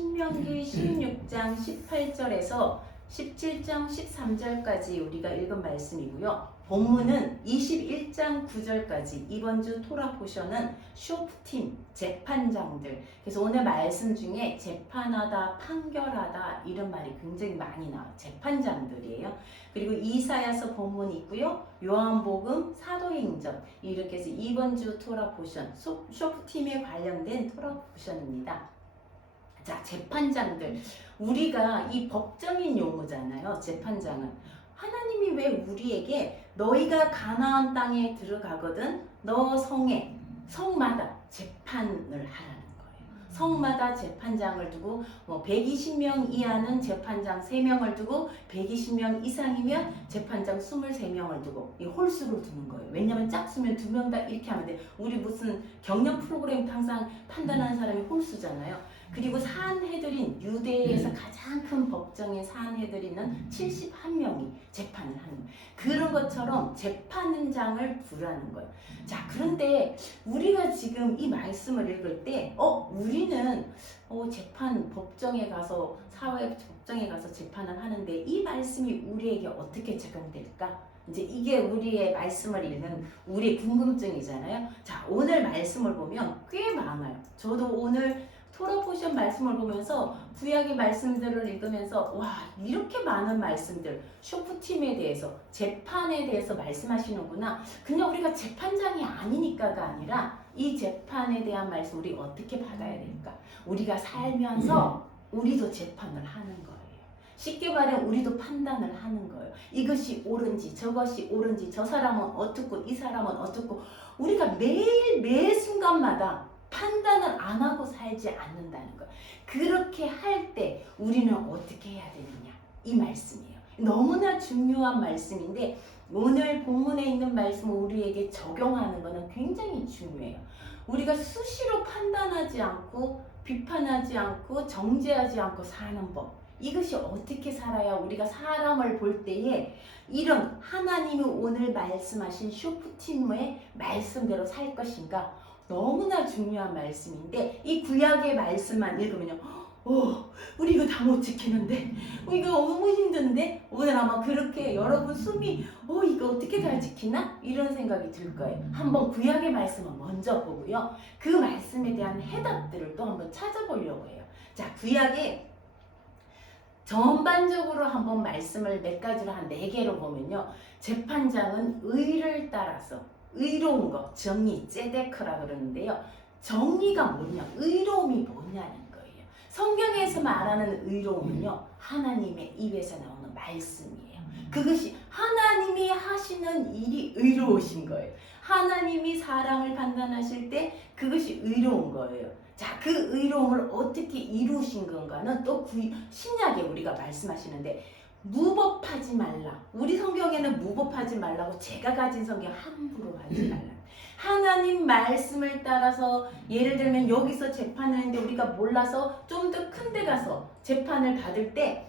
신명기 16장 18절에서 17장 13절까지 우리가 읽은 말씀이고요. 본문은 21장 9절까지 이번 주 토라 포션은 쇼프팀, 재판장들. 그래서 오늘 말씀 중에 재판하다, 판결하다 이런 말이 굉장히 많이 나와요. 재판장들이에요. 그리고 이사야서 본문이 있고요. 요한복음, 사도행전 이렇게 해서 이번 주 토라 포션, 쇼프팀에 관련된 토라 포션입니다. 자, 재판장들. 우리가 이 법정인 용어잖아요. 재판장은. 하나님이 왜 우리에게 너희가 가나안 땅에 들어가거든 너 성마다 재판을 하라는 거예요. 성마다 재판장을 두고 120명 이하는 재판장 3명을 두고 120명 이상이면 재판장 23명을 두고 이 홀수를 두는 거예요. 왜냐하면 짝수면 2명 다 이렇게 하면 돼. 우리 무슨 경영 프로그램 항상 판단하는 사람이 홀수잖아요. 그리고 산헤드린 유대에서 가장 큰 법정의 산헤드린은 71명이 재판을 하는 거예요. 그런 것처럼 재판장을 부르는 거예요. 자, 그런데 우리가 지금 이 말씀을 읽을 때 우리는 재판 법정에 가서 사회 법정에 가서 재판을 하는데 이 말씀이 우리에게 어떻게 적용될까? 이제 이게 우리의 말씀을 읽는 우리의 궁금증이잖아요. 자, 오늘 말씀을 보면 꽤 많아요. 저도 오늘 토라 포션 말씀을 보면서 구약의 말씀들을 읽으면서 와, 이렇게 많은 말씀들 쇼프팀에 대해서 재판에 대해서 말씀하시는구나. 그냥 우리가 재판장이 아니니까가 아니라 이 재판에 대한 말씀 우리 어떻게 받아야 될까? 우리가 살면서 우리도 재판을 하는 거예요. 쉽게 말해 우리도 판단을 하는 거예요. 이것이 옳은지 저것이 옳은지 저 사람은 어떻고 이 사람은 어떻고 우리가 매일 매 순간마다 판단을 안 하고 살지 않는다는 것. 그렇게 할 때 우리는 어떻게 해야 되느냐? 이 말씀이에요. 너무나 중요한 말씀인데 오늘 본문에 있는 말씀을 우리에게 적용하는 것은 굉장히 중요해요. 우리가 수시로 판단하지 않고 비판하지 않고 정죄하지 않고 사는 법. 이것이 어떻게 살아야 우리가 사람을 볼 때에 이런 하나님이 오늘 말씀하신 쇼프팀의 말씀대로 살 것인가? 너무나 중요한 말씀인데 이 구약의 말씀만 읽으면요. 우리 이거 다 못 지키는데 이거 너무 힘든데 오늘 아마 그렇게 여러분 숨이 이거 어떻게 다 지키나? 이런 생각이 들 거예요. 한번 구약의 말씀을 먼저 보고요. 그 말씀에 대한 해답들을 또 한번 찾아보려고 해요. 자, 구약에 전반적으로 한번 말씀을 몇 가지로 한 4개로 보면요. 재판장은 의를 따라서 의로운 것, 정의, ጼ데크라 그러는데요. 정의가 뭐냐, 의로움이 뭐냐는 거예요. 성경에서 말하는 의로움은요, 하나님의 입에서 나오는 말씀이에요. 그것이 하나님이 하시는 일이 의로우신 거예요. 하나님이 사람을 판단하실 때 그것이 의로운 거예요. 자, 그 의로움을 어떻게 이루신 건가는 또 신약에 우리가 말씀하시는데 무법하지 말라. 우리 성경에는 무법하지 말라고 제가 가진 성경 함부로 하지 말라. 하나님 말씀을 따라서 예를 들면 여기서 재판을 했는데 우리가 몰라서 좀 더 큰 데 가서 재판을 받을 때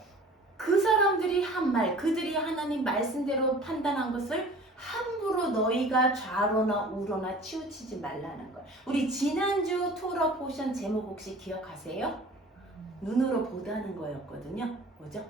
그 사람들이 한 말, 그들이 하나님 말씀대로 판단한 것을 함부로 너희가 좌로나 우로나 치우치지 말라는 거예요. 우리 지난주 토라 포션 제목 혹시 기억하세요? 눈으로 보다는 거였거든요. 뭐죠?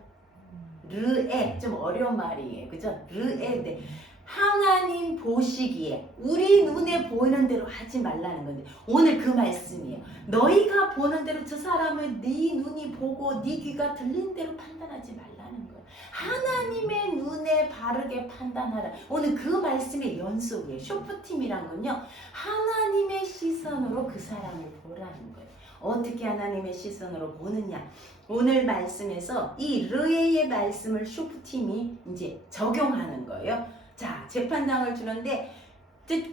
르에, 좀 어려운 말이에요. 그죠? 르에인데 하나님 보시기에 우리 눈에 보이는 대로 하지 말라는 건데 오늘 그 말씀이에요. 너희가 보는 대로 저 사람을 네 눈이 보고 네 귀가 들린 대로 판단하지 말라는 거예요. 하나님의 눈에 바르게 판단하라. 오늘 그 말씀의 연속이에요. 쇼프팀이란 건요. 하나님의 시선으로 그 사람을 보라는 거예요. 어떻게 하나님의 시선으로 보느냐? 오늘 말씀에서 이 르에의 말씀을 쇼프팀이 이제 적용하는 거예요. 자, 재판장을 주는데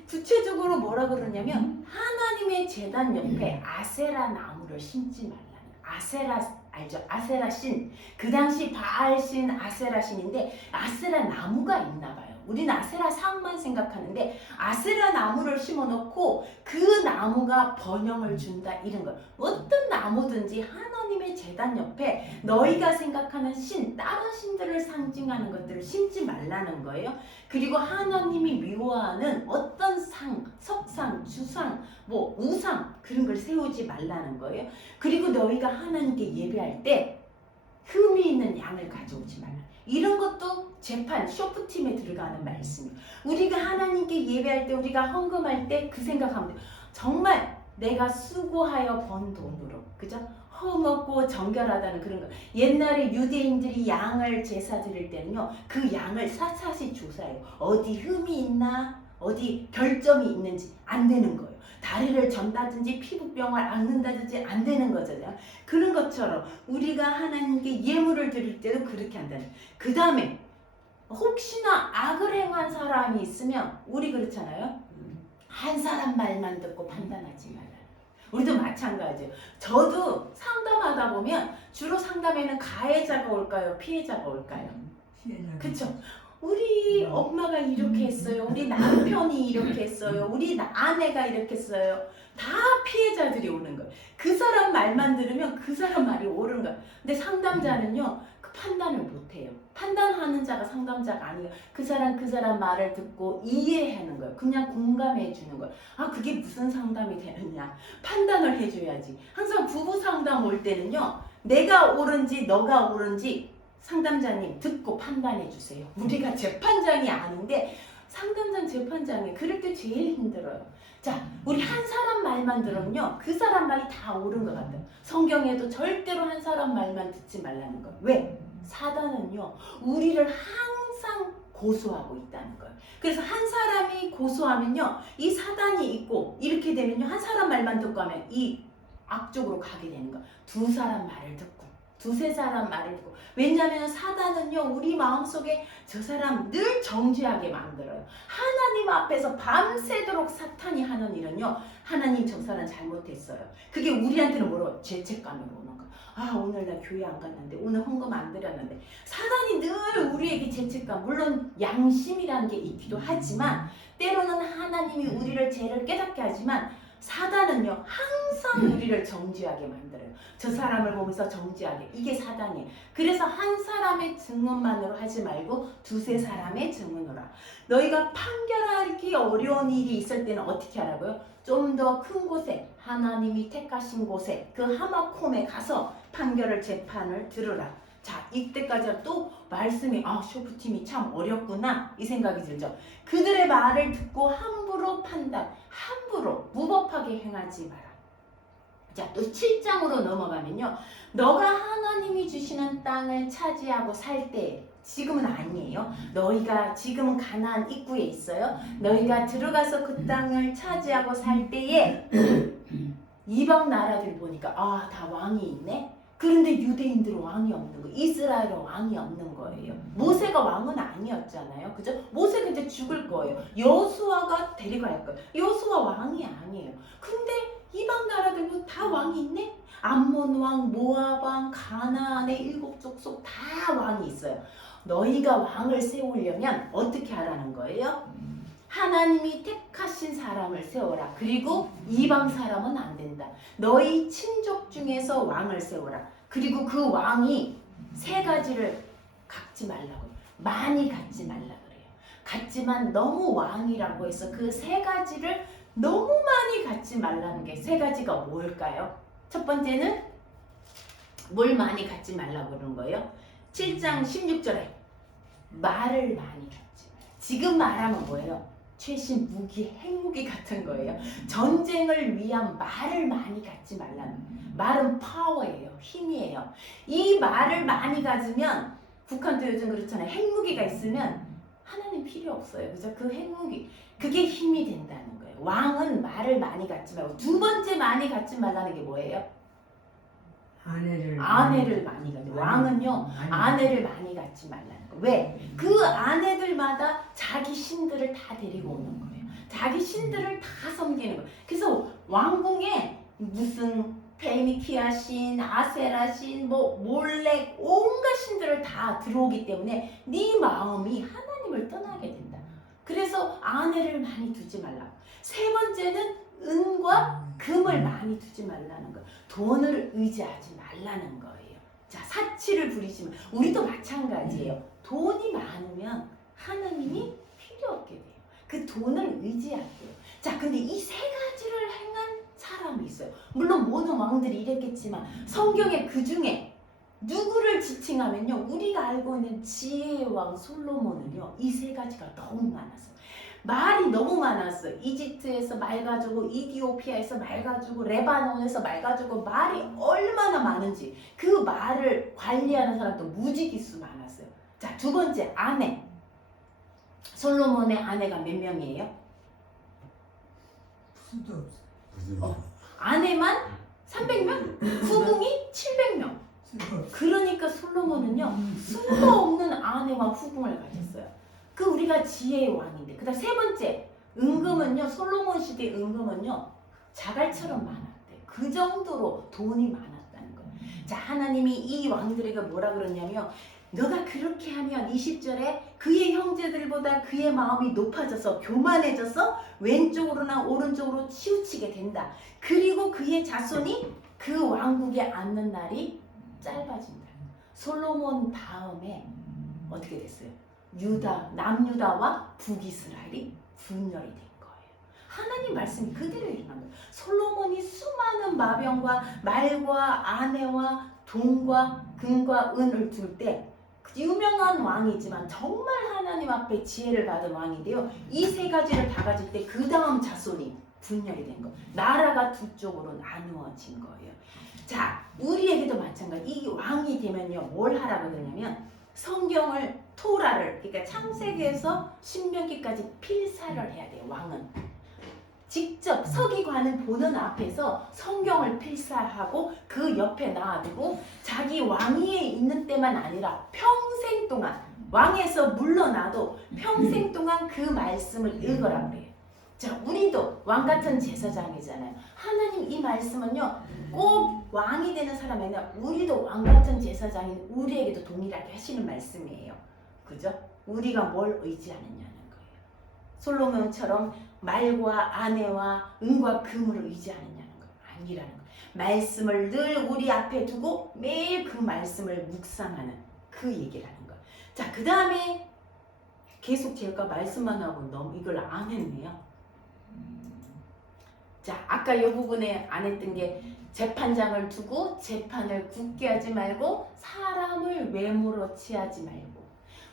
구체적으로 뭐라 그러냐면 하나님의 제단 옆에 아세라 나무를 심지 말라는. 아세라 알죠? 아세라 신. 그 당시 바알 신 아세라 신인데 아세라 나무가 있나 봐요. 우리는 아세라 상만 생각하는데 아세라 나무를 심어놓고 그 나무가 번영을 준다 이런 거. 어떤 나무든지 하나님의 제단 옆에 너희가 생각하는 신, 다른 신들을 상징하는 것들을 심지 말라는 거예요. 그리고 하나님이 미워하는 어떤 상, 석상, 주상, 뭐 우상 그런 걸 세우지 말라는 거예요. 그리고 너희가 하나님께 예배할 때 흠이 있는 양을 가져오지 말라. 이런 것도 재판, 쇼프팀에 들어가는 말씀이에요. 우리가 하나님께 예배할 때, 우리가 헌금할 때 그 생각하면 돼요. 정말 내가 수고하여 번 돈으로, 그죠? 헐먹고 정결하다는 그런 거. 옛날에 유대인들이 양을 제사 드릴 때는요, 그 양을 샅샅이 조사해요. 어디 흠이 있나, 어디 결점이 있는지 안 되는 거예요. 다리를 전다든지 피부병을 앓는다든지 안 되는 거잖아요. 그런 것처럼 우리가 하나님께 예물을 드릴 때도 그렇게 한다는. 그 다음에 혹시나 악을 행한 사람이 있으면 우리 그렇잖아요. 한 사람 말만 듣고 판단하지 말라. 우리도 마찬가지예요. 저도 상담하다 보면 주로 상담에는 가해자가 올까요? 피해자가 올까요? 그쵸? 우리 엄마가 이렇게 했어요. 우리 남편이 이렇게 했어요. 우리 아내가 이렇게 했어요. 다 피해자들이 오는 거예요. 그 사람 말만 들으면 그 사람 말이 옳은 거예요. 근데 상담자는요, 그 판단을 못해요. 판단하는 자가 상담자가 아니에요. 그 사람 말을 듣고 이해하는 거예요. 그냥 공감해 주는 거예요. 아, 그게 무슨 상담이 되느냐. 판단을 해줘야지. 항상 부부 상담 올 때는요, 내가 옳은지 너가 옳은지 상담자님 듣고 판단해 주세요. 우리가 재판장이 아닌데 상담장 재판장이 그럴 때 제일 힘들어요. 자, 우리 한 사람 말만 들으면요, 그 사람 말이 다 옳은 것 같아요. 성경에도 절대로 한 사람 말만 듣지 말라는 거예요. 왜? 사단은요, 우리를 항상 고소하고 있다는 거예요. 그래서 한 사람이 고소하면요, 이 사단이 있고 이렇게 되면요, 한 사람 말만 듣고 하면 이 악쪽으로 가게 되는 거예요. 두 사람 말을 듣고 두세 사람 말을 듣고. 왜냐하면 사단은요, 우리 마음속에 저 사람 늘 정죄하게 만들어요. 하나님 앞에서 밤새도록 사탄이 하는 일은요, 하나님 저 사람 잘못했어요. 그게 우리한테는 뭐라고? 죄책감으로 오는 거예요. 아, 오늘 나 교회 안 갔는데, 오늘 헌금 안 드렸는데. 사단이 늘 우리에게 죄책감, 물론 양심이라는 게 있기도 하지만 때로는 하나님이 우리를 죄를 깨닫게 하지만 사단은요, 항상 우리를 정죄하게 만들어요. 저 사람을 보면서 정죄하게. 이게 사단이에요. 그래서 한 사람의 증언만으로 하지 말고 두세 사람의 증언으로. 너희가 판결하기 어려운 일이 있을 때는 어떻게 하라고요? 좀 더 큰 곳에, 하나님이 택하신 곳에, 그 하마콤에 가서 판결을, 재판을 들으라. 자, 이때까지 또 말씀이, 아, 쇼프팀이 참 어렵구나, 이 생각이 들죠. 그들의 말을 듣고 함부로 판단, 함부로 무법하게 행하지 마라. 자, 또 7장으로 넘어가면요, 너가 하나님이 주시는 땅을 차지하고 살 때, 지금은 아니에요. 너희가 지금은 가나안 입구에 있어요. 너희가 들어가서 그 땅을 차지하고 살 때에 이방 나라들 보니까, 아, 다 왕이 있네. 그런데 유대인들은 왕이 없는 거예요. 이스라엘은 왕이 없는 거예요. 모세가 왕은 아니었잖아요. 그죠? 모세가 이제 죽을 거예요. 여수아가 데려갈 거예요. 여수아 왕이 아니에요. 근데 이방 나라들은 다 왕이 있네? 암몬 왕, 모압 왕, 가나안의 7족속 다 왕이 있어요. 너희가 왕을 세우려면 어떻게 하라는 거예요? 하나님이 택하신 사람을 세워라. 그리고 이방 사람은 안 된다. 너희 친족 중에서 왕을 세워라. 그리고 그 왕이 세 가지를 갖지 말라고. 많이 갖지 말라 그래요. 갖지만 너무 왕이라고 해서 그 세 가지를 너무 많이 갖지 말라는 게 세 가지가 뭘까요? 첫 번째는 뭘 많이 갖지 말라고 그러는 거예요? 7장 16절에 말을 많이 갖지 말라. 지금 말하면 뭐예요? 최신 무기, 핵무기 같은 거예요. 전쟁을 위한 말을 많이 갖지 말라는. 말은 파워예요. 힘이에요. 이 말을 많이 가지면, 북한도 요즘 그렇잖아요. 핵무기가 있으면 하나님 필요 없어요. 그죠? 그 핵무기, 그게 힘이 된다는 거예요. 왕은 말을 많이 갖지 말고. 두 번째 많이 갖지 말라는 게 뭐예요? 아내를 많이 갖지. 왕은요, 아내를 많이 갖지 말라는 거. 왜? 그 아내들마다 자기 신들을 다 데리고 오는 거예요. 자기 신들을 다 섬기는 거예요. 그래서 왕궁에 무슨 페니키아 신, 아세라 신, 뭐 몰렉, 온갖 신들을 다 들어오기 때문에 네 마음이 하나님을 떠나게 된다. 그래서 아내를 많이 두지 말라고. 세 번째는 은과 금을 많이 두지 말라는 거. 돈을 의지하지 말라는 말라는 거예요. 자, 사치를 부리지 마. 우리도 마찬가지예요. 돈이 많으면 하나님이 필요 없게 돼요. 그 돈을 의지할게요. 자, 근데 이 세 가지를 행한 사람이 있어요. 물론 모든 왕들이 이랬겠지만 성경에 그 중에 누구를 지칭하면요, 우리가 알고 있는 지혜의 왕 솔로몬은요, 이 세 가지가 너무 많았어요. 말이 너무 많았어요. 이집트에서 말 가지고, 이디오피아에서 말 가지고, 레바논에서 말 가지고, 말이 얼마나 많은지 그 말을 관리하는 사람도 무지기수 많았어요. 자, 두 번째, 아내. 솔로몬의 아내가 몇 명이에요? 수도 없어. 아내만 300명? 후궁이 700명. 그러니까 솔로몬은요, 수도 없는 아내와 후궁을 가졌어요. 그 우리가 지혜의 왕인데. 그 다음 세 번째, 은금은요, 솔로몬 시대 은금은요, 자갈처럼 많았대. 그 정도로 돈이 많았다는 거예요. 자, 하나님이 이 왕들에게 뭐라 그러냐면, 너가 그렇게 하면 20절에 그의 형제들보다 그의 마음이 높아져서 교만해져서 왼쪽으로나 오른쪽으로 치우치게 된다. 그리고 그의 자손이 그 왕국에 앉는 날이 짧아진다. 솔로몬 다음에 어떻게 됐어요? 남유다와 북이스라엘이 분열이 된 거예요. 하나님 말씀이 그대로 일어난 거예요. 솔로몬이 수많은 마병과 말과 아내와 돈과 금과 은을 둘 때 유명한 왕이지만 정말 하나님 앞에 지혜를 받은 왕인데요. 이 세 가지를 다 가질 때 그 다음 자손이 분열이 된 거예요. 나라가 두 쪽으로 나누어진 거예요. 자, 우리에게도 마찬가지. 이 왕이 되면요, 뭘 하라고 그러냐면 성경을, 토라를, 그러니까 창세기에서 신명기까지 필사를 해야 돼요. 왕은 직접 서기관은 보는 앞에서 성경을 필사하고 그 옆에 놔두고 자기 왕위에 있는 때만 아니라 평생 동안, 왕에서 물러나도 평생 동안 그 말씀을 읽으라고 그래요. 자, 우리도 왕 같은 제사장이잖아요. 하나님 이 말씀은요, 꼭 왕이 되는 사람이 아니라 우리도 왕 같은 제사장인 우리에게도 동일하게 하시는 말씀이에요. 그죠? 우리가 뭘 의지하느냐는 거예요. 솔로몬처럼 말과 아내와 은과 금을 의지하느냐는 거예요. 아니라는 거예요. 말씀을 늘 우리 앞에 두고 매일 그 말씀을 묵상하는 그 얘기라는 거예요. 자, 그 다음에 계속 제가 말씀만 하고 너무 이걸 안 했네요. 자, 아까 이 부분에 안 했던 게 재판장을 두고 재판을 굳게 하지 말고 사람을 외모로 취하지 말고.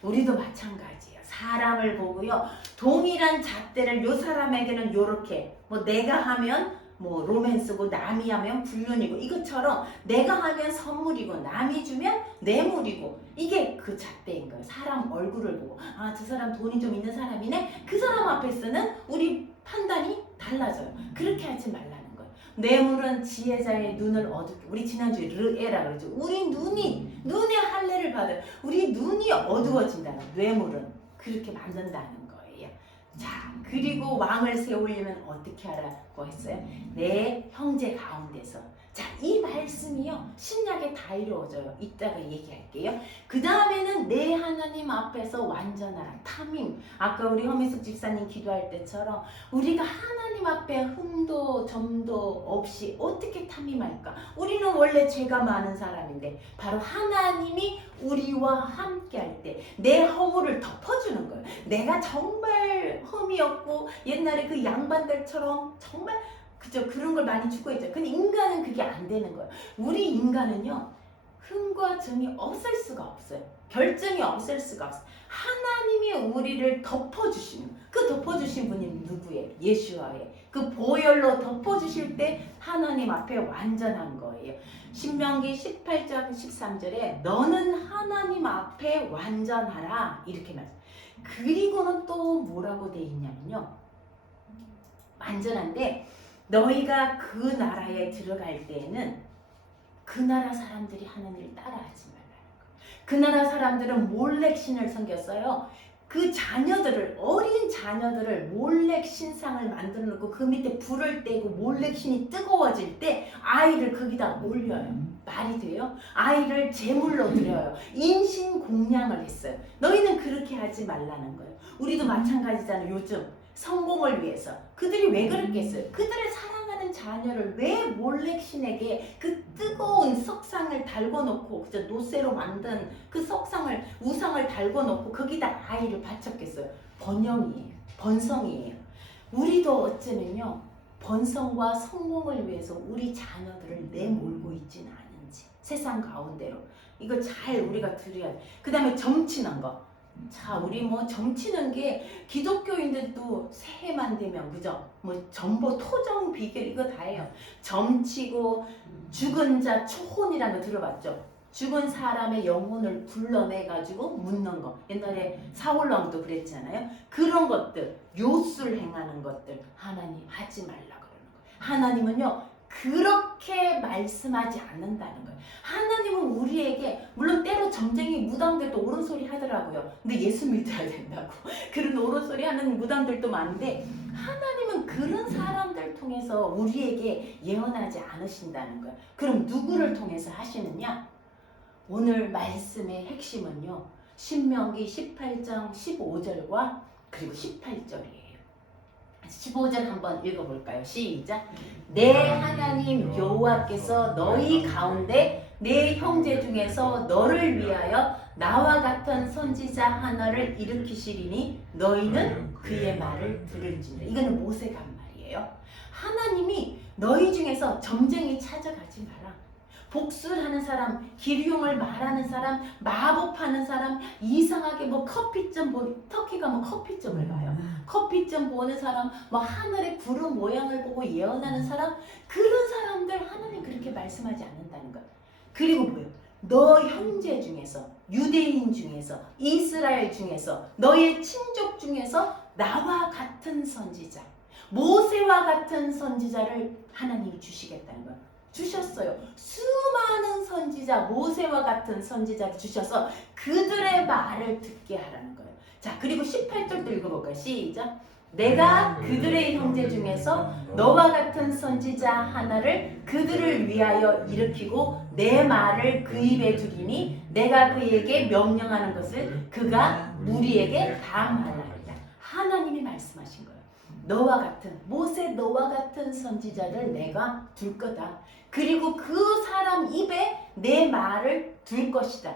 우리도 마찬가지예요. 사람을 보고요, 동일한 잣대를 요 사람에게는 요렇게, 뭐 내가 하면 뭐 로맨스고 남이 하면 불륜이고, 이것처럼 내가 하면 선물이고 남이 주면 뇌물이고, 이게 그 잣대인 거예요. 사람 얼굴을 보고, 아, 저 사람 돈이 좀 있는 사람이네. 그 사람 앞에서는 우리 판단이 달라져요. 그렇게 하지 말라는 거예요. 뇌물은 지혜자의 눈을 어둡게, 우리 지난주에 르에라 그러죠. 우리 눈에 할례를 받아요. 우리 눈이 어두워진다는, 뇌물은 그렇게 만든다는 거예요. 자, 그리고 왕을 세우려면 어떻게 하라고 했어요? 내 형제 가운데서. 자, 이 말씀이요, 신약에 다 이루어져요. 이따가 얘기할게요. 그 다음에는 내 하나님 앞에서 완전하라. 탐임. 아까 우리 허미숙 집사님 기도할 때처럼 우리가 하나님 앞에 흠도 점도 없이 어떻게 탐임할까? 우리는 원래 죄가 많은 사람인데 바로 하나님이 우리와 함께 할 때 내 허물을 덮어주는 거예요. 내가 정말 흠이었고 옛날에 그 양반들처럼 정말 그죠, 그런 걸 많이 추구했죠. 근데 인간은 그게 안 되는 거예요. 우리 인간은요, 흠과 점이 없을 수가 없어요. 결정이 없을 수가 없어요. 하나님이 우리를 덮어주시는, 그 덮어주신 분이 누구예요? 예수와의 그 보혈로 덮어주실 때 하나님 앞에 완전한 거예요. 신명기 18장 13절에 너는 하나님 앞에 완전하라, 이렇게 말해요. 그리고는 또 뭐라고 돼 있냐면요, 완전한데 너희가 그 나라에 들어갈 때에는 그 나라 사람들이 하는 일을 따라하지 말라는 거예요. 그 나라 사람들은 몰렉 신을 섬겼어요. 그 자녀들을, 어린 자녀들을 몰렉 신상을 만들어 놓고 그 밑에 불을 떼고 몰렉 신이 뜨거워질 때 아이를 거기다 올려요. 말이 돼요? 아이를 제물로 드려요. 인신공양을 했어요. 너희는 그렇게 하지 말라는 거예요. 우리도 마찬가지잖아요. 요즘 성공을 위해서 그들이 왜 그랬겠어요? 그들을 사랑하는 사랑하는 자녀를 왜 몰렉 신에게 그 뜨거운 석상을 달궈놓고 그저 노쇠로 만든 그 석상을 우상을 달궈놓고 거기다 아이를 바쳤겠어요? 번영이에요. 번성이에요. 우리도 어쩌면요 번성과 성공을 위해서 우리 자녀들을 내몰고 있지는 않은지 세상 가운데로 이거 잘 우리가 들어야 돼. 그 다음에 점치는 거. 자, 우리 뭐 점치는 게 기독교인들도 새해만 되면 그죠? 뭐 전부 토정 비결 이거 다 해요. 점치고 죽은 자 초혼이라는 거 들어봤죠? 죽은 사람의 영혼을 불러내 가지고 묻는 거. 옛날에 사울왕도 그랬잖아요. 그런 것들, 요술 행하는 것들 하나님 하지 말라 그러는 거예요. 하나님은요 그렇게 말씀하지 않는다는 거예요. 하나님은 우리에게 물론 때로 점쟁이 무당들도 옳은 소리 하더라고요. 근데 예수 믿어야 된다고 그런 옳은 소리 하는 무당들도 많은데 하나님은 그런 사람들 통해서 우리에게 예언하지 않으신다는 거예요. 그럼 누구를 통해서 하시느냐? 오늘 말씀의 핵심은요 신명기 18장 15절과 그리고 18절이에요. 15절 한번 읽어볼까요? 시작. 내 하나님 여호와께서 너희 가운데 내 형제 중에서 너를 위하여 나와 같은 선지자 하나를 일으키시리니 너희는 그의 말을 들을지니라. 이거는 모세가 한 말이에요. 하나님이 너희 중에서 점쟁이 찾아가지 마라. 복수를 하는 사람, 기류용을 말하는 사람, 마법하는 사람, 이상하게 뭐 커피점 터키가 뭐 커피점을 가요. 커피점 보는 사람, 뭐 하늘의 구름 모양을 보고 예언하는 사람, 그런 사람들 하나님 그렇게 말씀하지 않는다는 거야. 그리고 뭐예요? 너 형제 중에서, 유대인 중에서, 이스라엘 중에서, 너의 친족 중에서 나와 같은 선지자, 모세와 같은 선지자를 하나님이 주시겠다는 거야. 주셨어요. 수많은 선지자, 모세와 같은 선지자를 주셔서 그들의 말을 듣게 하라는 거예요. 자, 그리고 18절도 읽어볼까요? 시작. 내가 그들의 형제 중에서 너와 같은 선지자 하나를 그들을 위하여 일으키고 내 말을 그 입에 두리니 내가 그에게 명령하는 것을 그가 무리에게 다 말하리라. 하나님이 말씀하신 거예요. 너와 같은 모세 너와 같은 선지자를 내가 둘 거다. 그리고 그 사람 입에 내 말을 둘 것이다.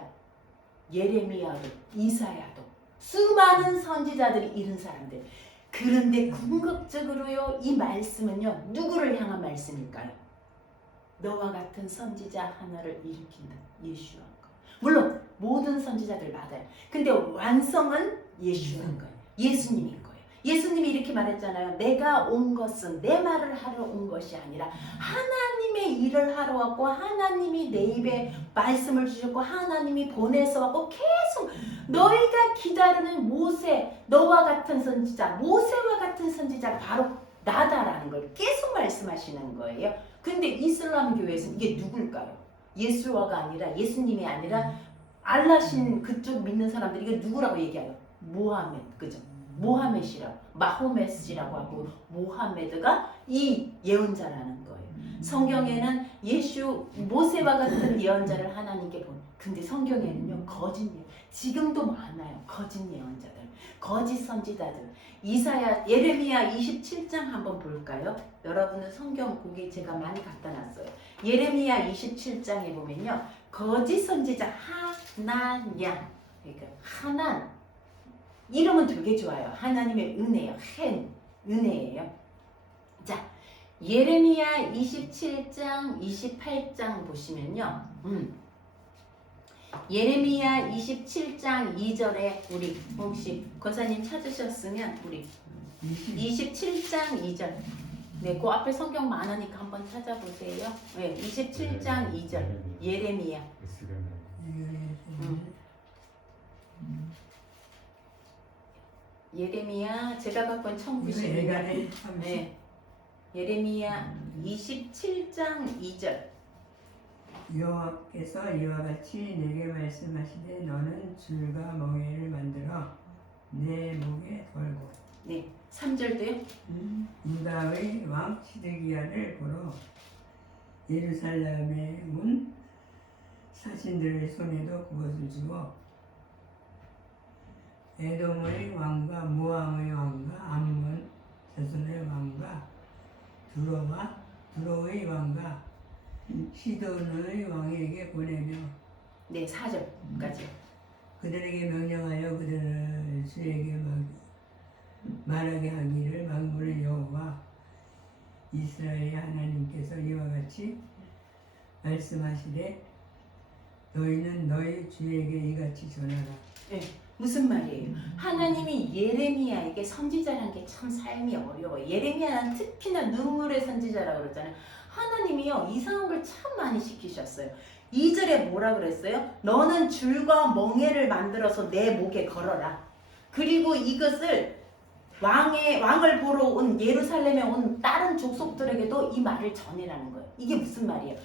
예레미야도 이사야도 수많은 선지자들이 이런 사람들. 그런데 궁극적으로요 이 말씀은요 누구를 향한 말씀일까요? 너와 같은 선지자 하나를 일으킨다. 예수한 거. 물론 모든 선지자들 맞아요. 근데 완성은 예수인 거예요. 예수님인 거예요. 예수님이 이렇게 말했잖아요. 내가 온 것은 내 말을 하러 온 것이 아니라 하나님의 일을 하러 왔고 하나님이 내 입에 말씀을 주셨고 하나님이 보내서 왔고 계속 너희가 기다리는 모세 너와 같은 선지자 모세와 같은 선지자가 바로 나다라는 걸 계속 말씀하시는 거예요. 근데 이슬람 교회에서는 이게 누굴까요? 예수와가 아니라 예수님이 아니라 알라신 그쪽 믿는 사람들이 이게 누구라고 얘기해요? 모하메드 그죠? 모하메시라고 마호메스라고 하고 모하메드가 이 예언자라는 거예요. 성경에는 예수 모세와 같은 예언자를 하나님께 본. 근데 성경에는요 거짓 예언 지금도 많아요. 거짓 예언자들, 거짓 선지자들. 이사야 예레미야 27장 한번 볼까요? 여러분은 성경 거기 제가 많이 갖다 놨어요. 예레미야 27장에 보면요 거짓 선지자 하나냐 그러니까 하난 이름은 되게 좋아요. 하나님의 은혜요. 은혜예요. 자, 예레미야 27장, 28장 보시면요. 예레미야 27장 2절에 우리 혹시 권사님 찾으셨으면 우리 27장 2절. 네, 그 앞에 성경 많으니까 한번 찾아보세요. 네, 27장 2절. 예레미야. 예레미야 제가 갖고 온 1090년 네. 예레미야 27장 2절 여호와께서 이와 같이 내게 말씀하시되 너는 줄과 멍에를 만들어 내 목에 걸고 네 3절도요 유다의 왕 시드기야를 보러 예루살렘의 문 사신들의 손에도 그것을 주어 에돔의 왕과 모함의 왕과 암몬 자손의 왕과 두로와 두로의 왕과 시돈의 왕에게 보내며 네, 4절까지. 그들에게 명령하여 그들을 주에게 말하게 하기를 만군의 여호와 이스라엘의 하나님께서 이와 같이 말씀하시되 너희는 너희 주에게 이같이 전하라. 네, 무슨 말이에요? 하나님이 예레미야에게 선지자라는 게 참 삶이 어려워요. 예레미야는 특히나 눈물의 선지자라고 그러잖아요. 하나님이요, 이상한 걸 참 많이 시키셨어요. 2절에 뭐라 그랬어요? 너는 줄과 멍에를 만들어서 내 목에 걸어라. 그리고 이것을 왕을 보러 온 예루살렘에 온 다른 족속들에게도 이 말을 전해라는 거예요. 이게 무슨 말이에요?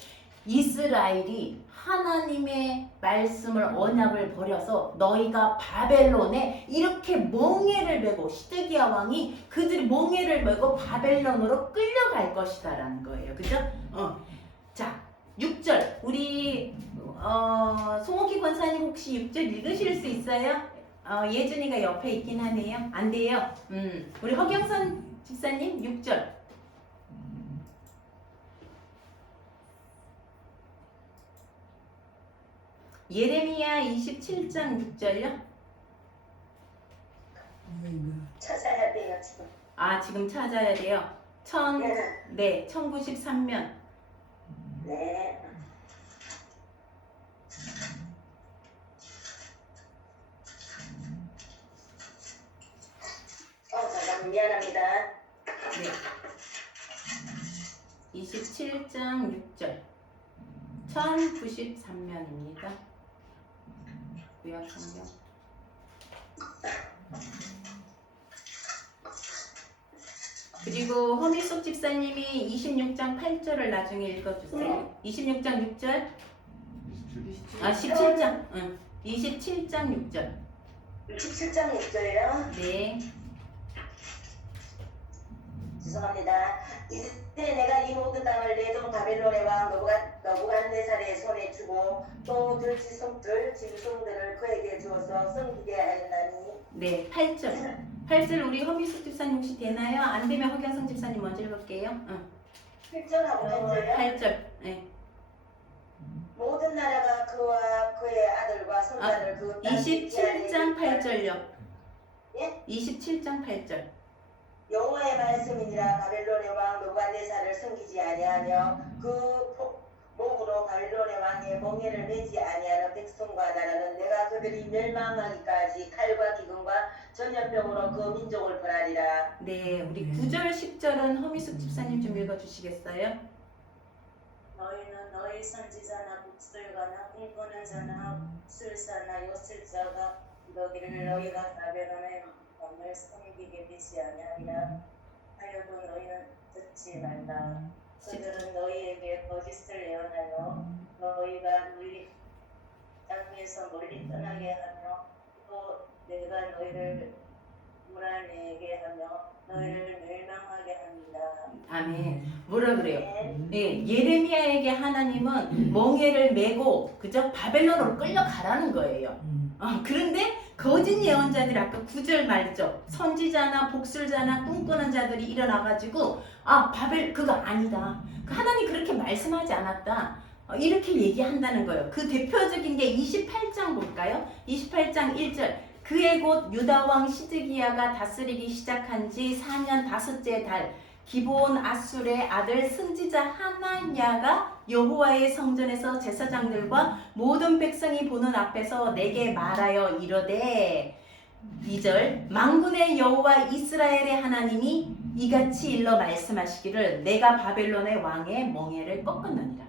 이스라엘이 하나님의 말씀을 언약을 버려서 너희가 바벨론에 이렇게 멍에를 메고 시드기야 왕이 그들이 멍에를 메고 바벨론으로 끌려갈 것이다 라는 거예요. 그죠? 자, 6절 우리 송옥희 권사님 혹시 6절 읽으실 수 있어요? 예준이가 옆에 있긴 하네요. 안 돼요. 우리 허경선 집사님 6절. 예레미야 27장 6절요? 찾아야 돼요 지금. 지금 찾아야 돼요. 네. 1093면. 네. 잠깐 미안합니다. 네. 27장 6절. 1093면입니다. 요약성경. 그리고 허미숙 집사님이 26장 8절을 나중에 읽어주세요. 26장 6절. 17장. 27장 6절. 67장 6절이요. 네. 죄송합니다. 이때 내가 이 모든 땅을 내동 바벨론의 왕 너부갓네살의 손에 주고 또 들짐승들을 그에게 주어서 섬기게 하였나니. 네, 8절 우리 허미숙 집사님 혹시 되나요? 안 되면 허경성 집사님 먼저 읽을게요. 7절하고 8절이요. 8절. 네. 모든 나라가 그와 그의 아들과 손자를 그 땅 27장 8절요. 예? 27장 8절. 여호와의 말씀이니라. 바벨론의 왕 너부갓네살을 섬기지 아니하며 그 목으로 바벨론의 왕의 멍에를 매지 아니하는 백성과 나라는 내가 그들이 멸망하기까지 칼과 기근과 전염병으로 그 민족을 벌하리라. 네, 우리 9절 10절은 허미숙 집사님 좀 읽어주시겠어요? 너희는 너희 선지자나 북술가나 꿈꾸는 자나 술사나 요술자가 너희를 너희가 바벨론의 왕을 섬기게 되지 아니하리라 하여도 너희는 듣지 말라. 그들은 너희에게 거짓을 예언하여 너희가 너희 땅에서 멀리 떠나게 하며 또 내가 너희를 몰아내게 하며 너희를 멸망하게 합니다. 아멘. 뭐라 그래요? 네. 예, 예레미야에게 하나님은 멍에를 메고 그저 바벨론으로 끌려가라는 거예요. 그런데 거짓 예언자들이 아까 9절 말이죠. 선지자나 복술자나 꿈꾸는 자들이 일어나가지고 그거 아니다. 하나님 그렇게 말씀하지 않았다. 이렇게 얘기한다는 거예요. 그 대표적인 게 28장 볼까요? 28장 1절. 그의 곧 유다왕 시드기야가 다스리기 시작한 지 4년 5째 달 기브온 아술의 아들 선지자 하나냐가 여호와의 성전에서 제사장들과 모든 백성이 보는 앞에서 내게 말하여 이르되 2절 만군의 여호와 이스라엘의 하나님이 이같이 일러 말씀하시기를 내가 바벨론의 왕의 멍에를 꺾었느니라.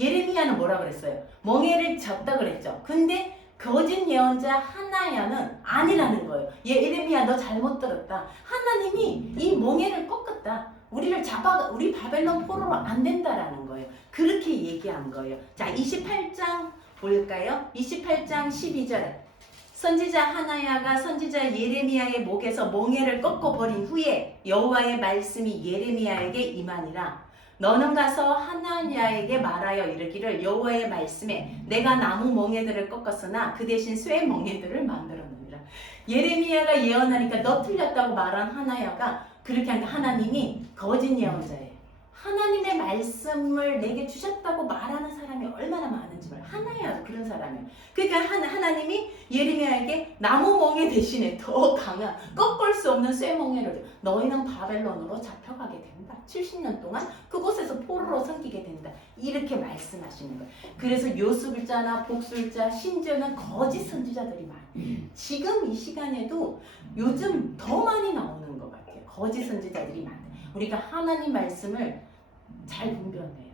예레미야는 뭐라 그랬어요? 멍에를 졌다 그랬죠. 근데 거짓 예언자 하나야는 아니라는 거예요. 예레미야 너 잘못 들었다. 하나님이 이 멍에를 꺾었다. 우리 바벨론 포로로 안 된다라는 거예요. 그렇게 얘기한 거예요. 자, 28장 볼까요? 28장 12절. 선지자 하나야가 선지자 예레미야의 목에서 멍에를 꺾어버린 후에 여호와의 말씀이 예레미야에게 임하니라. 너는 가서 하나냐에게 말하여 이르기를 여호와의 말씀에 내가 나무 멍에들을 꺾었으나 그 대신 쇠 멍에들을 만들었느니라. 예레미야가 예언하니까 너 틀렸다고 말한 하나야가 그렇게 하니까 하나님이 거짓 예언자예요. 하나님의 말씀을 내게 주셨다고 말하는 사람이 얼마나 많은지 몰라. 하나야 그런 사람이야. 그러니까 하나님이 예레미야에게 나무 멍에 대신에 더 강한 꺾을 수 없는 쇠멍에를 너희는 바벨론으로 잡혀가게 된다. 70년 동안 그곳에서 포로로 섬기게 된다. 이렇게 말씀하시는 거예요. 그래서 요술자나 복술자 심지어는 거짓 선지자들이 많아요. 지금 이 시간에도 요즘 더 많이 나오는 것 같아요. 거짓 선지자들이 많아요. 우리가 하나님 말씀을 잘 분별해야 돼요.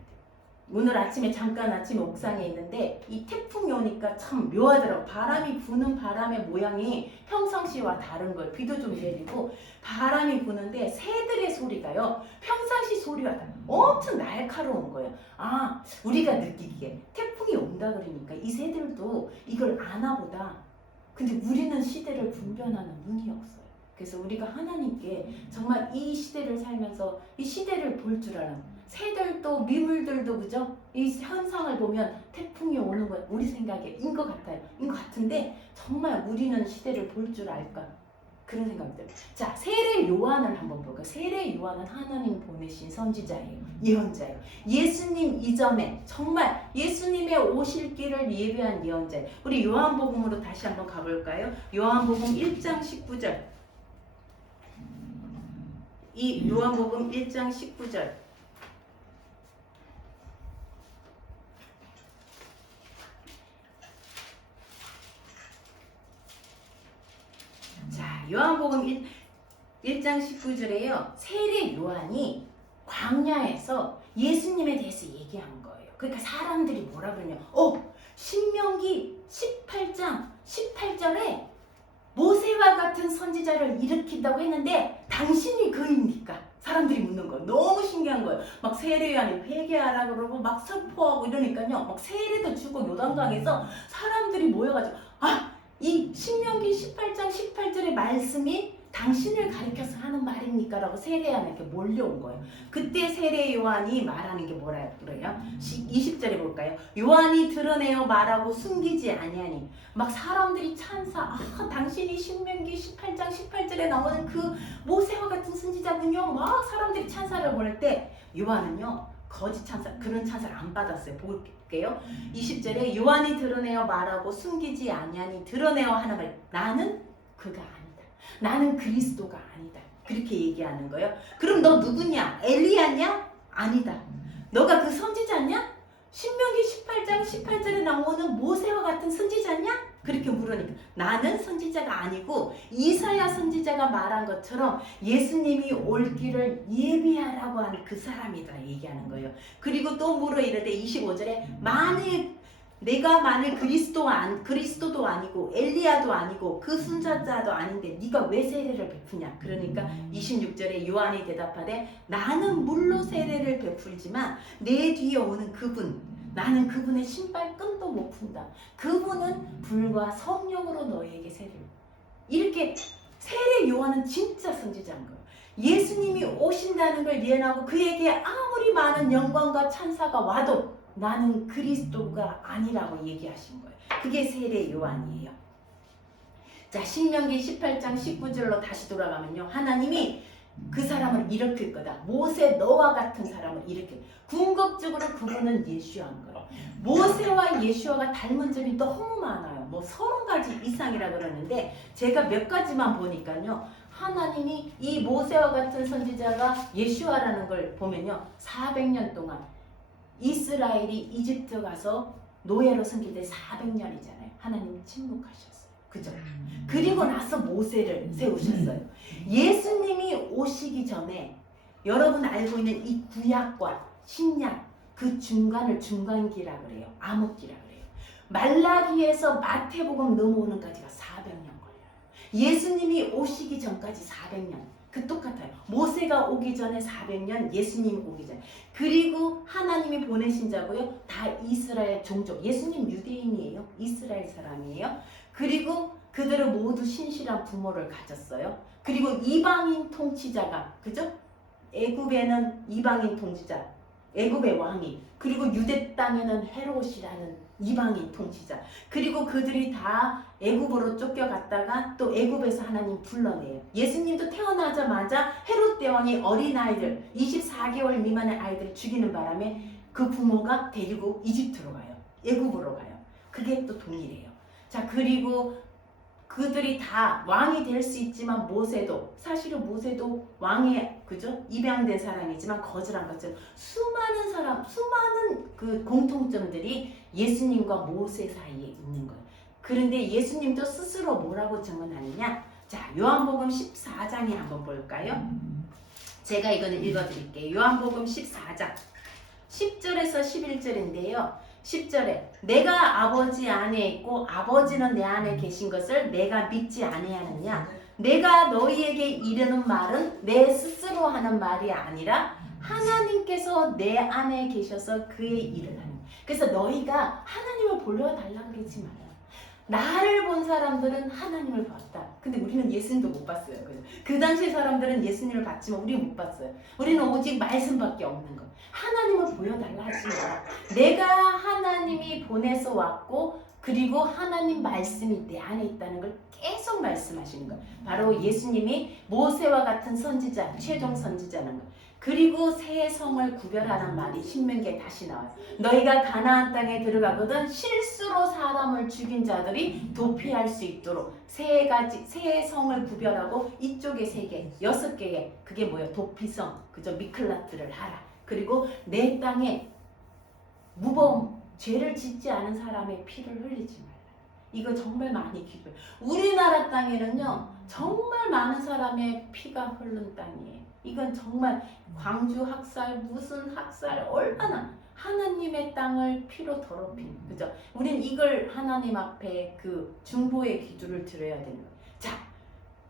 오늘 아침에 잠깐 아침에 옥상에 있는데 이 태풍이 오니까 참 묘하더라고. 바람이 부는 바람의 모양이 평상시와 다른 거예요. 비도 좀 내리고 바람이 부는데 새들의 소리가요. 평상시 소리와 엄청 날카로운 거예요. 아, 우리가 느끼기에 태풍이 온다 그러니까 이 새들도 이걸 아나 보다. 근데 우리는 시대를 분별하는 눈이 없어요. 그래서 우리가 하나님께 정말 이 시대를 살면서 이 시대를 볼 줄 아는 새들도 미물들도 그죠? 이 현상을 보면 태풍이 오는 건 우리 생각에 인 것 같아요. 인 것 같은데 정말 우리는 시대를 볼 줄 알까? 그런 생각이 들어요. 자, 세례 요한을 한번 볼까요? 세례 요한은 하나님 보내신 선지자예요. 예언자예요. 예수님 이전에 정말 예수님의 오실 길을 예비한 예언자예요. 우리 요한복음으로 다시 한번 가볼까요? 요한복음 1장 19절. 이 요한복음 1장 19절. 자, 요한복음 1장 19절에요. 세례 요한이 광야에서 예수님에 대해서 얘기한 거예요. 그러니까 사람들이 뭐라 그러냐. 신명기 18장 18절에 모세와 같은 선지자를 일으킨다고 했는데 당신이 그입니까? 사람들이 묻는 거예요. 너무 신기한 거예요. 막 세례 요한이 회개하라 그러고 막 선포하고 이러니까요. 막 세례도 주고 요단강에서 사람들이 모여가지고 이 신명기 18장 18절의 말씀이 당신을 가리켜서 하는 말입니까? 라고 세례 요한에게 몰려온 거예요. 그때 세례 요한이 말하는 게 뭐라고 그래요? 20절에 볼까요? 요한이 드러내어 말하고 숨기지 아니하니 막 사람들이 찬사 당신이 신명기 18장 18절에 나오는 그 모세와 같은 선지자군요. 막 사람들이 찬사를 보낼 때 요한은요 거짓 찬사 그런 찬사를 안 받았어요. 볼게요. 20절에 요한이 드러내어 말하고 숨기지 아니하니 드러내어 하는 말 나는 그가 아니다. 나는 그리스도가 아니다. 그렇게 얘기하는 거예요. 그럼 너 누구냐? 엘리야냐? 아니다. 너가 그 선지자냐? 신명기 18장 18절에 나오는 모세와 같은 선지자냐? 그렇게 물으니까 나는 선지자가 아니고 이사야 선지자가 말한 것처럼 예수님이 올 길을 예비하라고 한 그 사람이다 얘기하는 거예요. 그리고 또 물어 이르되 25절에 내가 만일 그리스도도 아니고 엘리야도 아니고 그 순자자도 아닌데 네가 왜 세례를 베푸냐? 그러니까 26절에 요한이 대답하되 나는 물로 세례를 베풀지만 내 뒤에 오는 그분 나는 그분의 신발끈도 못 푼다. 그분은 불과 성령으로 너희에게 세례를. 이렇게 세례 요한은 진짜 선지자인 거예요. 예수님이 오신다는 걸 예언하고 그에게 아무리 많은 영광과 찬사가 와도 나는 그리스도가 아니라고 얘기하신 거예요. 그게 세례 요한이에요. 자, 신명기 18장 19절로 다시 돌아가면요. 하나님이 그 사람을 일으킬 거다. 모세 너와 같은 사람을 일으킬. 궁극적으로 그분은 예수한 거예요. 모세와 예수아가 닮은 점이 너무 많아요. 뭐 30가지 이상이라 그러는데 제가 몇 가지만 보니까요. 하나님이 이 모세와 같은 선지자가 예수아라는 걸 보면요. 400년 동안 이스라엘이 이집트 가서 노예로 섬길 때 400년이잖아요. 하나님이 침묵하셨어요. 그죠? 그리고 나서 모세를 세우셨어요. 예수님이 오시기 전에 여러분 알고 있는 이 구약과 신약 그 중간을 중간기라 그래요. 암흑기라 그래요. 말라기에서 마태복음 넘어오는까지가 400년 걸려요. 예수님이 오시기 전까지 400년. 그 똑같아요. 모세가 오기 전에 400년, 예수님이 오기 전에. 그리고 하나님이 보내신 자고요. 다 이스라엘 종족. 예수님 유대인이에요. 이스라엘 사람이에요. 그리고 그들은 모두 신실한 부모를 가졌어요. 그리고 이방인 통치자가, 그죠? 애굽에는 이방인 통치자, 애굽의 왕이, 그리고 유대 땅에는 헤롯이라는 이방인 통치자. 그리고 그들이 다 애굽으로 쫓겨갔다가 또 애굽에서 하나님 불러내요. 예수님도 태어나자마자 헤롯 대왕이 어린아이들 24개월 미만의 아이들을 죽이는 바람에 그 부모가 데리고 이집트로 가요. 애굽으로 가요. 그게 또 동일해요. 자, 그리고 그들이 다 왕이 될 수 있지만 모세도, 사실은 모세도 왕의, 그죠? 입양된 사람이지만 거절한 것처럼 수많은 그 공통점들이 예수님과 모세 사이에 있는 거예요. 그런데 예수님도 스스로 뭐라고 증언하느냐? 자, 요한복음 14장에 한번 볼까요? 제가 이거는 읽어드릴게요. 요한복음 14장 10절에서 11절인데요. 10절에 내가 아버지 안에 있고 아버지는 내 안에 계신 것을 내가 믿지 아니하느냐? 내가 너희에게 이르는 말은 내 스스로 하는 말이 아니라 하나님께서 내 안에 계셔서 그의 일을 하는. 그래서 너희가 하나님을 보려달라고 그러지 말아요. 나를 본 사람들은 하나님을 봤다. 근데 우리는 예수님도 못 봤어요. 그 당시 사람들은 예수님을 봤지만 우리는 못 봤어요. 우리는 오직 말씀밖에 없는 거. 하나님을 보여달라 하지 마라. 내가 하나님이 보내서 왔고 그리고 하나님 말씀이 내 안에 있다는 걸 계속 말씀하시는 거예요. 바로 예수님이 모세와 같은 선지자, 최종 선지자는 거. 그리고 새 성을 구별하는 말이 신명기에 다시 나와요. 너희가 가나안 땅에 들어가거든 실수로 사람을 죽인 자들이 도피할 수 있도록 새 성을 구별하고 이쪽에 3개, 6개의 그게 뭐예요? 도피성, 그죠? 미클라트를 하라. 그리고 내 땅에 무범 죄를 짓지 않은 사람의 피를 흘리지 말라. 이거 정말 많이 기도해요. 우리나라 땅에는요 정말 많은 사람의 피가 흐른 땅이에요. 이건 정말 광주 학살, 무슨 학살, 얼마나 하나님의 땅을 피로 더럽힌, 그죠? 우린 이걸 하나님 앞에 그 중보의 기도를 드려야 되는 거예요. 자,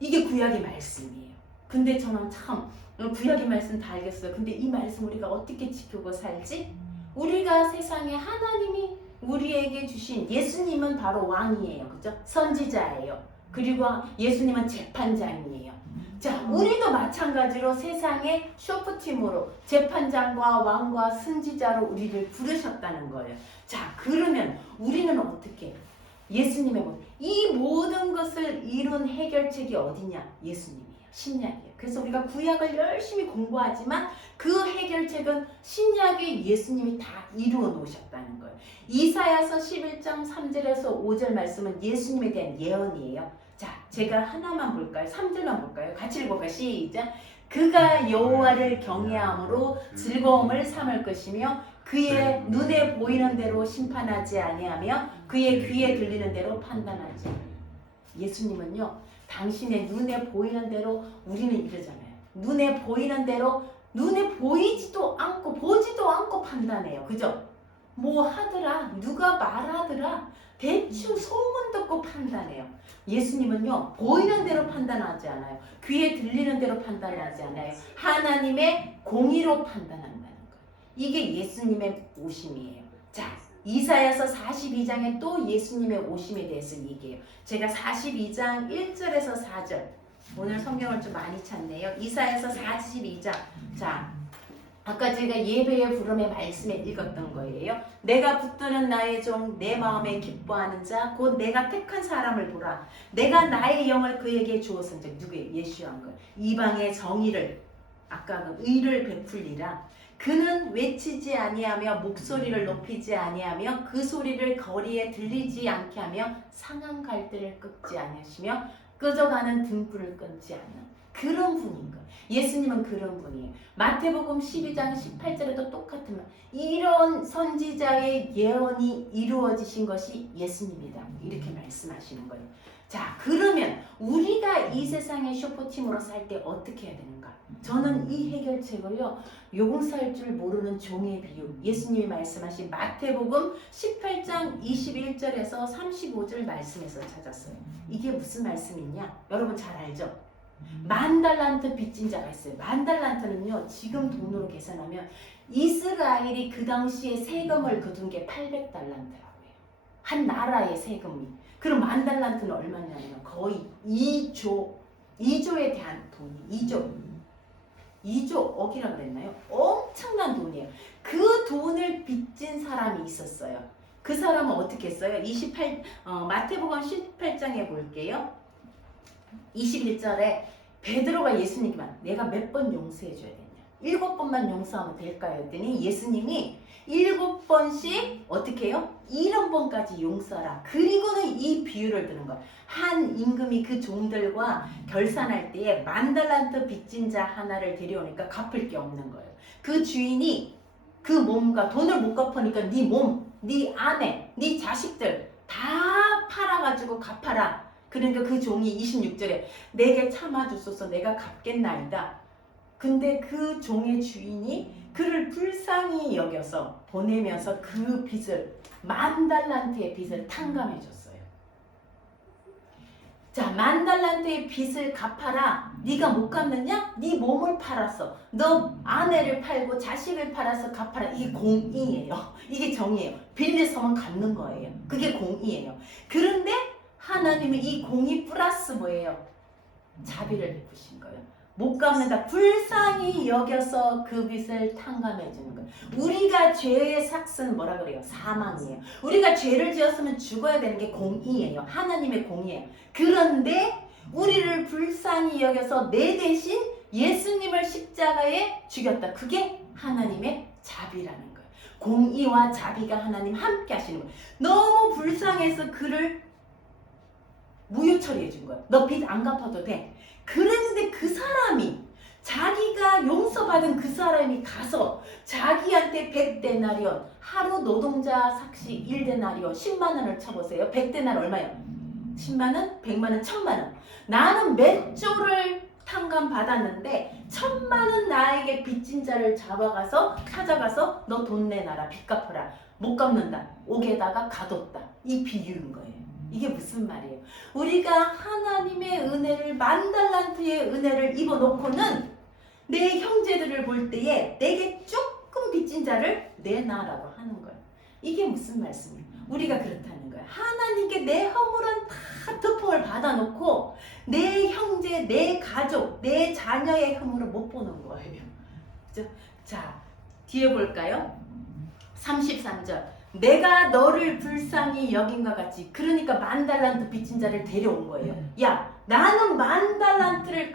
이게 구약의 말씀이에요. 근데 저는 참 구약의 말씀 다 알겠어요. 근데 이 말씀 우리가 어떻게 지키고 살지? 우리가 세상에 하나님이 우리에게 주신 예수님은 바로 왕이에요. 그죠? 선지자예요. 그리고 예수님은 재판장이에요. 자, 우리도 마찬가지로 세상의 쇼프팀으로 재판장과 왕과 선지자로 우리를 부르셨다는 거예요. 자, 그러면 우리는 어떻게 예수님의 이 모든 것을 이룬 해결책이 어디냐? 예수님이에요. 신약이에요. 그래서 우리가 구약을 열심히 공부하지만 그 해결책은 신약의 예수님이 다 이루어 놓으셨다는 거예요. 이사야서 11장 3절에서 5절 말씀은 예수님에 대한 예언이에요. 자, 제가 하나만 볼까요? 3절만 볼까요? 같이 읽어볼까요? 시작. 그가 여호와를 경외함으로 즐거움을 삼을 것이며 그의 눈에 보이는 대로 심판하지 아니하며 그의 귀에 들리는 대로 판단하지 않아요. 예수님은요 당신의 눈에 보이는 대로, 우리는 이러잖아요. 눈에 보이는 대로, 눈에 보이지도 않고 보지도 않고 판단해요. 그죠? 뭐 하더라, 누가 말하더라, 대충 소문 듣고 판단해요. 예수님은요 보이는 대로 판단하지 않아요. 귀에 들리는 대로 판단하지 않아요. 하나님의 공의로 판단한다는 거예요. 이게 예수님의 오심이에요. 자, 이사야서 42장에 또 예수님의 오심에 대해서 얘기해요. 제가 42장 1절에서 4절, 오늘 성경을 좀 많이 찾네요. 이사야서 42장. 자, 아까 제가 예배의 부름의 말씀에 읽었던 거예요. 내가 붙드는 나의 종, 내 마음에 기뻐하는 자, 곧 내가 택한 사람을 보라. 내가 나의 영을 그에게 주었은즉, 누구예요? 예수한 거예요. 이방의 정의를, 아까 그 의를 베풀리라. 그는 외치지 아니하며 목소리를 높이지 아니하며 그 소리를 거리에 들리지 않게 하며 상한 갈대를 꺾지 아니하시며 꺼져가는 등불을 끊지 않는 그런 분인 거예요. 예수님은 그런 분이에요. 마태복음 12장 18절에도 똑같은 말. 이런 선지자의 예언이 이루어지신 것이 예수님이다. 이렇게 말씀하시는 거예요. 자, 그러면 우리가 이 세상의 쇼퍼팀으로 살 때 어떻게 해야 되는가? 저는 이 해결책을요, 용서할 줄 모르는 종의 비유, 예수님이 말씀하신 마태복음 18장 21절에서 35절 말씀에서 찾았어요. 이게 무슨 말씀이냐? 여러분 잘 알죠? 10,000달란트 빚진 자가 있어요. 10,000달란트는요, 지금 돈으로 계산하면 이스라엘이 그 당시에 세금을 거둔 게 800달란트라고 해요. 한 나라의 세금이. 그럼 10,000달란트는 얼마냐면 거의 2조에 대한 돈이 2조 억이라고 그랬나요? 엄청난 돈이에요. 그 돈을 빚진 사람이 있었어요. 그 사람은 어떻게 했어요? 마태복음 18장에 볼게요. 21절에 베드로가 예수님께 내가 몇 번 용서해 줘야 되냐? 7번만 용서하면 될까요? 했더니 예수님이 7번씩 어떻게 해요? 70번까지 용서하라. 그리고는 이 비유를 드는 거야. 한 임금이 그 종들과 결산할 때에 10,000달란트 빚진 자 하나를 데려오니까 갚을 게 없는 거예요. 그 주인이 그 몸과 돈을 못 갚으니까 네 몸, 네 아내, 네 자식들 다 팔아가지고 갚아라. 그러니까 그 종이 26절에 내게 참아주소서 내가 갚겠나이다. 근데 그 종의 주인이 그를 불쌍히 여겨서 보내면서 그 빚을 10,000달란트의 빚을 탕감해 줬어요. 자, 10,000달란트의 빚을 갚아라. 네가 못 갚느냐? 네 몸을 팔아서 너 아내를 팔고 자식을 팔아서 갚아라. 이게 공의예요. 이게 정의예요. 빌려서만 갚는 거예요. 그게 공의예요. 그런데 하나님은 이 공의 플러스 뭐예요? 자비를 베푸신 거예요. 못 갚는다. 불쌍히 여겨서 그 빚을 탕감해 주는 거예요. 우리가 죄의 삭스는 뭐라 그래요? 사망이에요. 우리가 죄를 지었으면 죽어야 되는 게 공의예요. 하나님의 공의예요. 그런데 우리를 불쌍히 여겨서 내 대신 예수님을 십자가에 죽였다. 그게 하나님의 자비라는 거예요. 공의와 자비가 하나님 함께 하시는 거예요. 너무 불쌍해서 그를 무효 처리해 준 거예요. 너 빚 안 갚아도 돼. 그랬는데 그 사람이 자기가 용서받은 그 사람이 가서 자기한테 100데나리온 하루 노동자 삭시 1데나리온 10만원을 쳐보세요. 100데나리 얼마예요? 10만원, 100만원, 1000만원. 나는 몇 조를 탕감 받았는데 1000만원 나에게 빚진 자를 찾아가서 너 돈 내놔라. 빚 갚아라. 못 갚는다. 옥에다가 가뒀다. 이 비유인 거예요. 이게 무슨 말이에요? 우리가 하나님의 은혜를 10,000달란트의 은혜를 입어놓고는 내 형제들을 볼 때에 내게 조금 빚진 자를 내놔라고 하는 거예요. 이게 무슨 말씀이에요? 우리가 그렇다는 거예요. 하나님께 내 허물은 다 덮음을 받아놓고 내 형제, 내 가족, 내 자녀의 허물을 못 보는 거예요. 그죠? 자, 뒤에 볼까요? 33절. 내가 너를 불쌍히 여긴과 같이. 그러니까 10,000달란트 빚진 자를 데려온 거예요. 야, 나는 10,000달란트를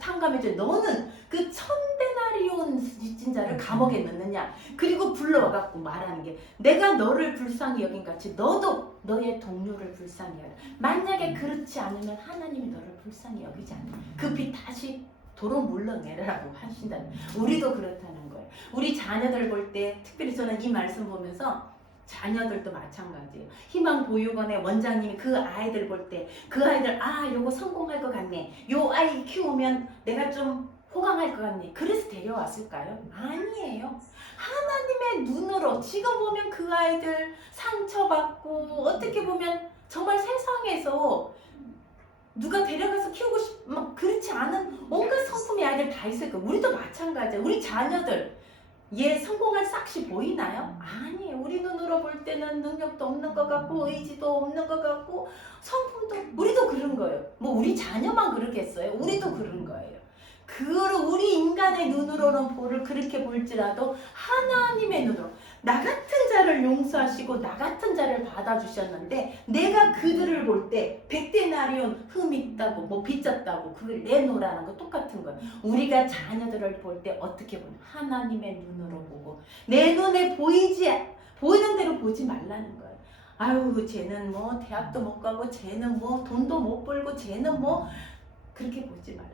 탕감해줘. 너는 그 1,000데나리온 빚진 자를 감옥에 넣느냐. 그리고 불러와갖고 말하는 게 내가 너를 불쌍히 여긴 같이 너도 너의 동료를 불쌍히 여겨. 만약에 그렇지 않으면 하나님이 너를 불쌍히 여기지 않아. 그 빚 다시 도로 물러내라고 하신다는. 우리도 그렇다는 거예요. 우리 자녀들 볼 때 특별히 저는 이 말씀 보면서 자녀들도 마찬가지예요. 희망보육원의 원장님이 그 아이들 볼 때 그 아이들 요거 성공할 것 같네. 요 아이 키우면 내가 좀 호강할 것 같네. 그래서 데려왔을까요? 아니에요. 하나님의 눈으로 지금 보면 그 아이들 상처받고 어떻게 보면 정말 세상에서 누가 데려가서 키우고 막 그렇지 않은 온갖 성품의 아이들 다 있을 거예요. 우리도 마찬가지예요. 우리 자녀들 얘 성공할 싹시 보이나요? 아니에요. 우리 눈으로 볼 때는 능력도 없는 것 같고 의지도 없는 것 같고 성품도 우리도 그런 거예요. 뭐 우리 자녀만 그러겠어요? 우리도 그런 거예요. 우리 인간의 눈으로는 볼을 그렇게 볼지라도 하나님의 눈으로 나 같은 자를 용서하시고 나 같은 자를 받아주셨는데 내가 그들을 볼 때 100데나리온 흠 있다고 뭐 빚졌다고 그걸 내놓으라는 거 똑같은 거예요. 우리가 자녀들을 볼 때 어떻게 보냐? 하나님의 눈으로 보고 내 눈에 보이는 대로 보지 말라는 거예요. 아유 쟤는 뭐 대학도 못 가고 쟤는 뭐 돈도 못 벌고 쟤는 뭐 그렇게 보지 말라.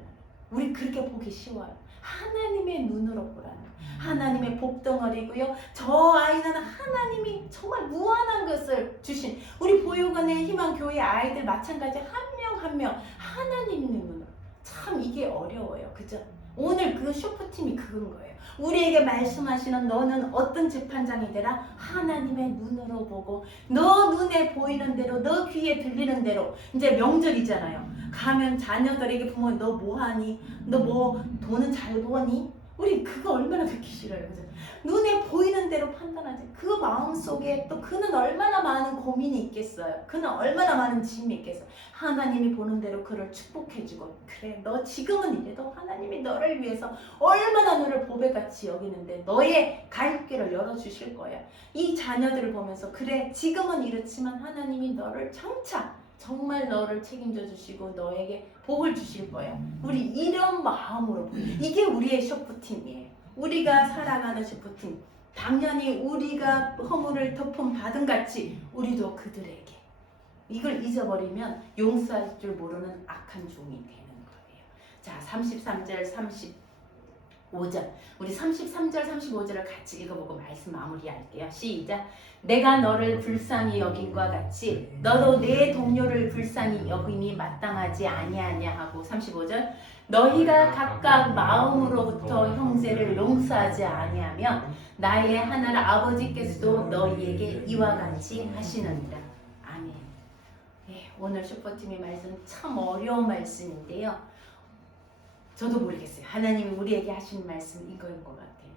우리 그렇게 보기 쉬워요. 하나님의 눈으로 보라는 거예요. 하나님의 복덩어리고요. 저 아이는 하나님이 정말 무한한 것을 주신 우리 보육원의 희망교회 아이들 마찬가지 한 명 한 명 하나님의 눈으로. 참 이게 어려워요. 그죠? 오늘 그 쇼프팀이 그건 거예요. 우리에게 말씀하시는 너는 어떤 재판장이 되라? 하나님의 눈으로 보고 너 눈에 보이는 대로 너 귀에 들리는 대로. 이제 명절이잖아요. 가면 자녀들에게 부모님 너 뭐하니? 너 뭐 돈은 잘 버니? 우리 그거 얼마나 듣기 싫어요. 그죠? 눈에 보이는 대로 판단하지. 그 마음속에 또 그는 얼마나 많은 고민이 있겠어요. 그는 얼마나 많은 짐이 있겠어요. 하나님이 보는 대로 그를 축복해주고, 그래 너 지금은 이래도 하나님이 너를 위해서 얼마나 너를 보배같이 여기는데 너의 갈 길을 열어주실 거야. 이 자녀들을 보면서 그래 지금은 이렇지만 하나님이 너를 장차 정말 너를 책임져 주시고 너에게 복을 주실 거야. 우리 이런 마음으로, 이게 우리의 셰프팀이에요. 우리가 살아가는 셰프팀. 당연히 우리가 허물을 덮음 받은 같이 우리도 그들에게, 이걸 잊어버리면 용서할 줄 모르는 악한 종이 되는 거예요. 자, 33절 35절, 우리 33절 35절을 같이 읽어보고 말씀 마무리할게요. 시작. 내가 너를 불쌍히 여김과 같이 너도 내 동료를 불쌍히 여김이 마땅하지 아니하냐 하고, 35절 너희가 각각 마음으로부터 형제를 용서하지 아니하면 나의 하나님 아버지께서도 너희에게 이와 같이 하시느니라. 아멘. 예, 오늘 슈퍼팀의 말씀 참 어려운 말씀인데요. 저도 모르겠어요. 하나님이 우리에게 하신 말씀 이거인 것 같아요.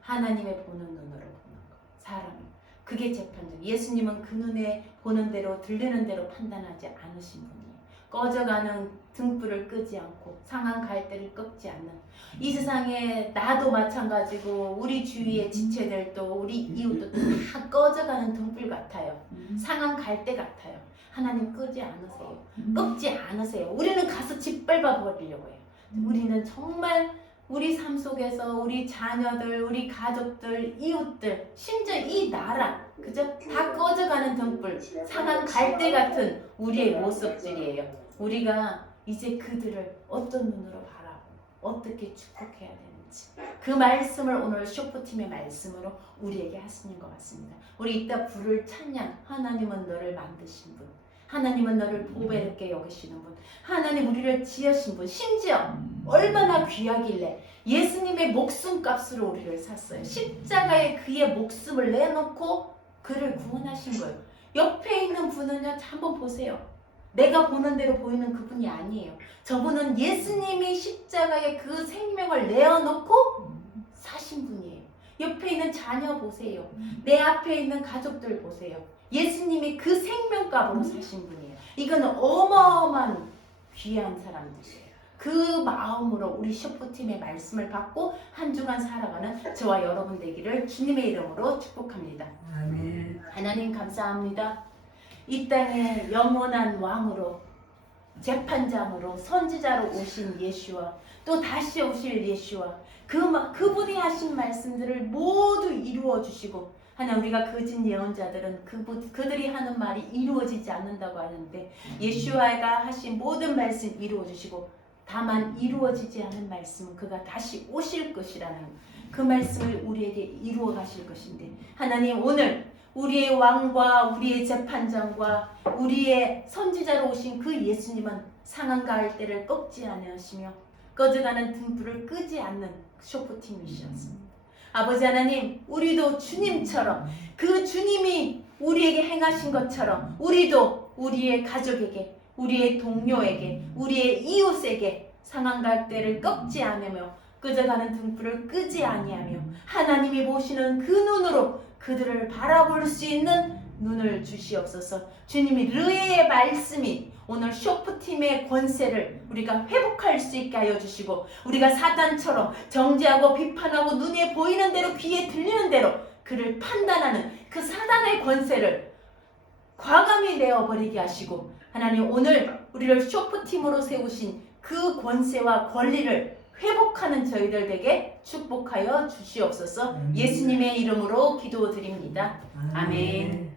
하나님의 보는 눈으로 보는 것. 사람이. 그게 재판적. 예수님은 그 눈에 보는 대로 들리는 대로 판단하지 않으신 분이에요. 꺼져가는 등불을 끄지 않고 상한 갈대를 꺾지 않는, 이 세상에 나도 마찬가지고 우리 주위의 지체들도 우리 이웃도 다 꺼져가는 등불 같아요. 상한 갈대 같아요. 하나님 끄지 않으세요. 꺾지 않으세요. 우리는 가서 짓밟아 버리려고 해요. 우리는 정말 우리 삶 속에서 우리 자녀들, 우리 가족들, 이웃들, 심지어 이 나라, 그죠? 다 꺼져가는 등불, 상한 갈대 같은 우리의 모습들이에요. 우리가 이제 그들을 어떤 눈으로 바라보고 어떻게 축복해야 되는지, 그 말씀을 오늘 쇼프팀의 말씀으로 우리에게 하시는 것 같습니다. 우리 이따 부를 찬양, 하나님은 너를 만드신 분, 하나님은 너를 보배롭게 여기시는 분, 하나님 우리를 지으신 분, 심지어 얼마나 귀하길래 예수님의 목숨값으로 우리를 샀어요. 십자가에 그의 목숨을 내놓고 그를 구원하신 거예요. 옆에 있는 분은요, 한번 보세요. 내가 보는 대로 보이는 그분이 아니에요. 저분은 예수님이 십자가에 그 생명을 내어놓고 사신 분이에요. 옆에 있는 자녀 보세요. 내 앞에 있는 가족들 보세요. 예수님이 그 생명값으로 사신 분이에요. 이거는 어마어마한 귀한 사람들이에요. 그 마음으로 우리 셰프팀의 말씀을 받고 한 주간 살아가는 저와 여러분 되기를 주님의 이름으로 축복합니다. 아멘. 하나님 감사합니다. 이 땅에 영원한 왕으로, 재판장으로, 선지자로 오신 예수와 또 다시 오실 예수와 그분이 하신 말씀들을 모두 이루어 주시고, 하나 우리가 거짓 예언자들은 그들이 하는 말이 이루어지지 않는다고 하는데 예수와가 하신 모든 말씀 이루어 주시고, 다만 이루어지지 않은 말씀은 그가 다시 오실 것이라는 그 말씀을 우리에게 이루어 가실 것인데, 하나님 오늘 우리의 왕과 우리의 재판장과 우리의 선지자로 오신 그 예수님은 상한 갈대를 꺾지 않으시며 꺼져가는 등불을 끄지 않는 쇼프팀이셨습니다. 아버지 하나님, 우리도 주님처럼, 그 주님이 우리에게 행하신 것처럼 우리도 우리의 가족에게, 우리의 동료에게, 우리의 이웃에게 상한 갈대를 꺾지 않으며 꺼져가는 등불을 끄지 아니하며 하나님이 보시는 그 눈으로 그들을 바라볼 수 있는 눈을 주시옵소서. 주님이 르의 말씀이 오늘 쇼프팀의 권세를 우리가 회복할 수 있게 하여 주시고, 우리가 사단처럼 정죄하고 비판하고 눈에 보이는 대로 귀에 들리는 대로 그를 판단하는 그 사단의 권세를 과감히 내어버리게 하시고, 하나님 오늘 우리를 쇼프팀으로 세우신 그 권세와 권리를 회복하는 저희들에게 축복하여 주시옵소서. 예수님의 이름으로 기도드립니다. 아멘.